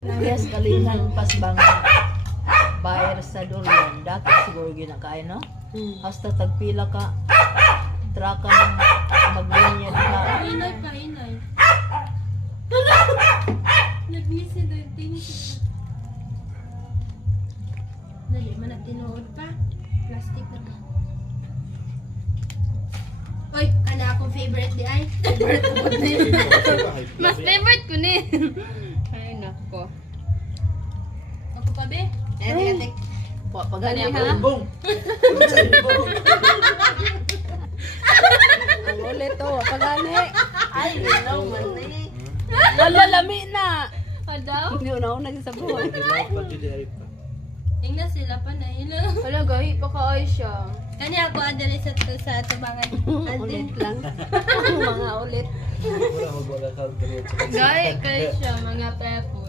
Yes, kalingan pas bang bayar sa durian. Dati siguro ginakain, no? Hasta tagpila ka. Traka ng maglinya ka. Inay pa, inay. Nag-missing doon, tingin. Dali, man tinuod pa. Plastic na to. Oy, kana akong favorite di ay. Favorite ko ni. Mas favorite ko ni. Ay, nako. Ako pa be. Ate. Pagani Gani, ako. ha? Bong! Ang ulit to, pagani. Ay, ilaw man eh. Lalami na. Adaw? Hindi na ako nagsabuhay. Ingna sila pa na ilo. Wala, gahi pa ka ay siya. Kani ako adali sa tubangan. Ulit lang. Mga ulit. Wala magwala ka. Gahi kayo siya, mga pepo.